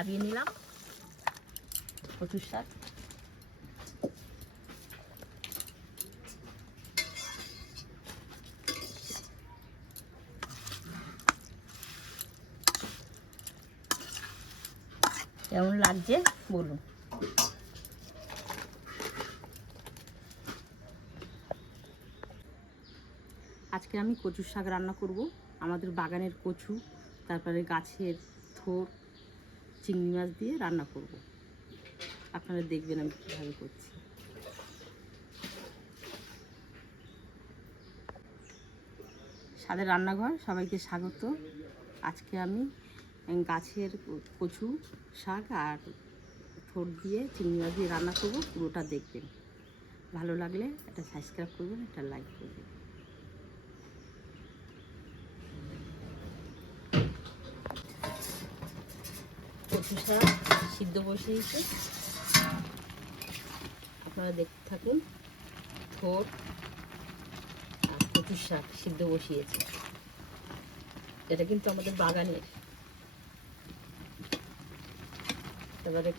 নামিয়ে নিলাম কচুর শাক। কেমন লাগছে বলুন। আজকে আমি কচুর শাক রান্না করব। আমাদের বাগানের কচু, তারপরে গাছের থোর, চিংড়ি মাছ দিয়ে রান্না করব। আপনারা দেখবেন আমি কীভাবে করছি। স্বাদের রান্নাঘর, সবাইকে স্বাগত। আজকে আমি গাছের কচু শাক আর থোর দিয়ে চিংড়ি মাছ দিয়ে রান্না করব। পুরোটা দেখবেন। ভালো লাগলে একটা সাবস্ক্রাইব করবেন, একটা লাইক করবেন। কচু শাক সিদ্ধ বসিয়েছে, আপনারা দেখতে থাকুন। থোর আর কচু শাক সিদ্ধ বসিয়েছে। এটা কিন্তু আমাদের বাগানের। এবারে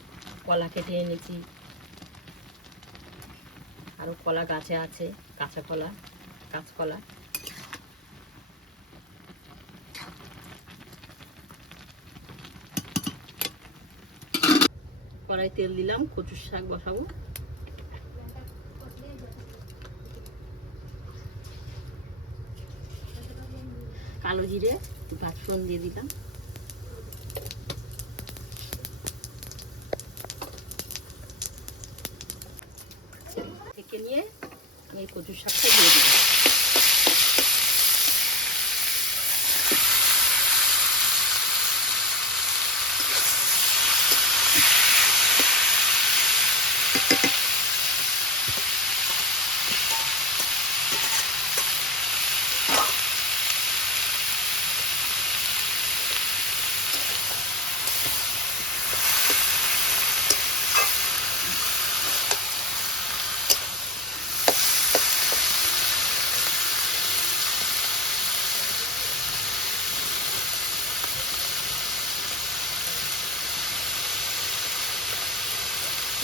কলা কেটে এনেছি, আরও কলা গাছে আছে, কাঁচা কলা, কাঁচকলা। কড়াই তেল দিলাম, কচুর শাক বসাবো। কালো জিরে, পাঁচফোড়ন দিয়ে দিলাম। থেকে নিয়ে এই কচুর শাকটা দিয়ে দিলাম।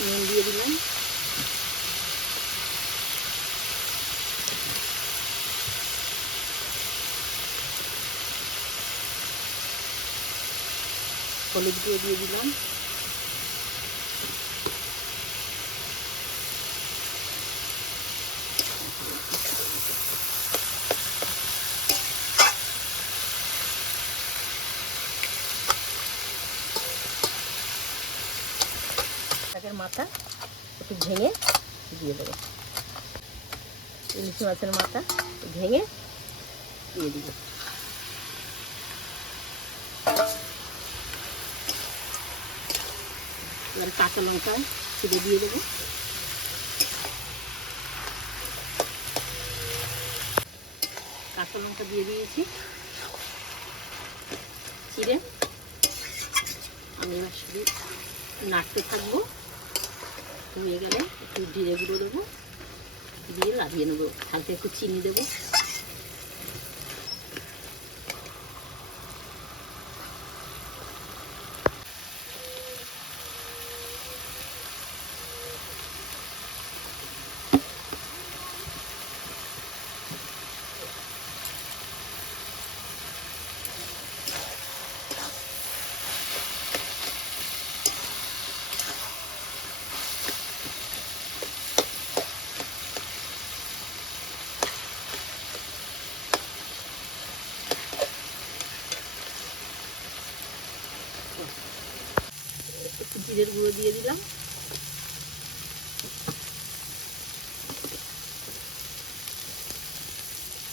নুন দিয়ে দিলাম। হলুদ দিয়ে দিলাম। শাকের মাথা একটু ভেঙে দিয়ে দেবো। ইলিশ মাছের মাথা ভেঙে দিয়ে দিব। এবার কাঁচা লঙ্কা ছিঁড়ে দিয়ে দেবো। কাঁচা লঙ্কা দিয়ে দিয়েছি চিড়ে। আমি এবার শুধু নাড়তে থাকবো। হয়ে গেলে একটু জিরে গুঁড়ো দেবো, দিয়ে লাগিয়ে নেবো। হালকা একটু চিনি দেবো। একটু জিরের গুঁড়ো দিয়ে দিলাম।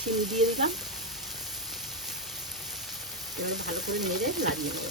চিনি দিয়ে দিলাম। এবার ভালো করে নেড়ে লাগিয়ে নেব।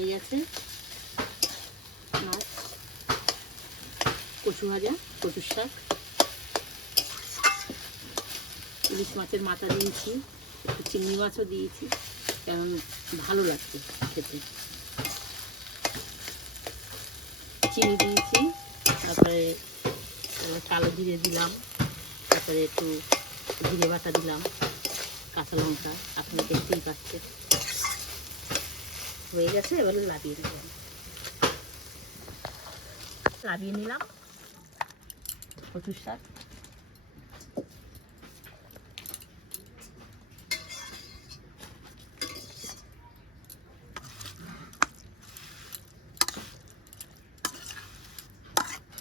হয়ে গেছে মাছ, কচু ভাজা, কচুর শাক, ইলিশ মাছের মাথা দিয়েছি, একটু চিংড়ি মাছও দিয়েছি, কারণ ভালো লাগছে খেতে। চিনি দিয়েছি, তারপরে কালো জিরে দিলাম, তারপরে একটু জিরে বাটা দিলাম, কাঁচা লঙ্কা, আপনি দেখতেই পাচ্ছেন। হয়ে গেছে, এবারে লাবিয়ে দিলাম, লাবিয়ে নিলাম কচুর শাক।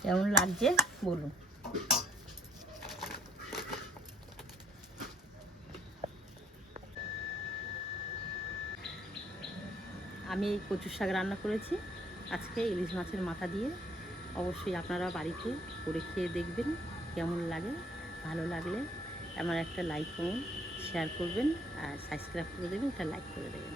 কেমন লাগছে বলুন। আমি এই কচুর শাক রান্না করেছি আজকে ইলিশ মাছের মাথা দিয়ে। অবশ্যই আপনারা বাড়িতে করে খেয়ে দেখবেন কেমন লাগে। ভালো লাগলে আমার একটা লাইক কমেন্ট শেয়ার করবেন, আর সাবস্ক্রাইব করে দেবেন, একটা লাইক করে দেবেন।